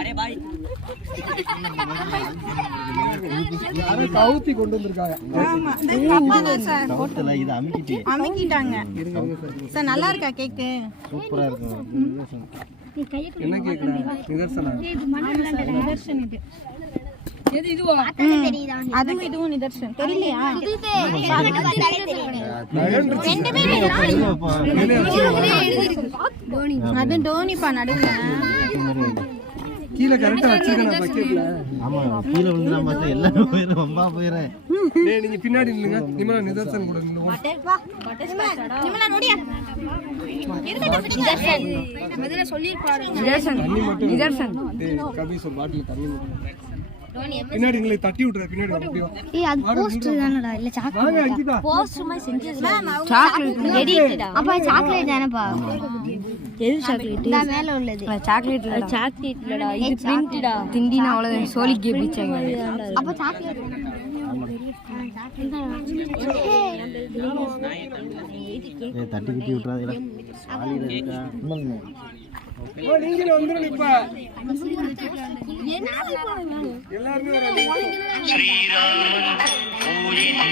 अरे भाई கவுத்தி கொண்டு வந்திருக்காங்க. ஆமா அப்பா தான் சார் ஹோட்டல்ல இது அமுக்கிட்டாங்க சார். நல்லா இருக்கா கேக்கு? சூப்பரா இருக்கும். என்ன கேக்குறா? நிதர்சனா. நிதர்ஷன் இது. எது இதுவா? அதுவும் இதுவும் நிதர்ஷன் தெரியலையா? அது டோனிப்பா நடுவுல. கீழ கரெக்ட்டா வச்சிருக்கேன் பக்கெட்ல. ஆமா கீழ விழுந்தா பார்த்தா எல்லாரும் போயிரும் வம்பா போயிரேன். டேய் நீங்க பின்னாடி நில்லுங்க. நிமலா நிதர்சன் கூட நில்லுங்க. நிமலா நோடியா? முதல்ல சொல்லி பாரு. தண்ணி மட்டும் நிதர்சன். டேய் கபி சொல் பாட்டில் தண்ணி மட்டும். பின்னாடி நில்லை தட்டி விட்டுற பின்னாடி அப்படியே. ஏய் அது போஸ்டர் தானடா இல்ல சாக்லேட். வாங்க அங்கிதா. போஸ்டர் மாதிரி செஞ்சது. சாக்லேட் எடிட்டடா. அப்பா சாக்லேட் தானப்பா? எது சாக்லேட்? இந்த மேல உள்ளது. சாக்லேட் இல்லடா. சாக்லேட் இல்லடா. இது பிரிண்ட்டடா. திண்டினா அவ்வளவு சோலிக்கு பிச்சாங்க. அப்ப சாக்லேட். ஏய் தட்டி கிட்டி விட்டுறாதீடா. சாலிடா இருக்கா? நீங்க வந்துருங்க இப்ப. எல்லாரும் ஸ்ரீராமன் பூஜித்த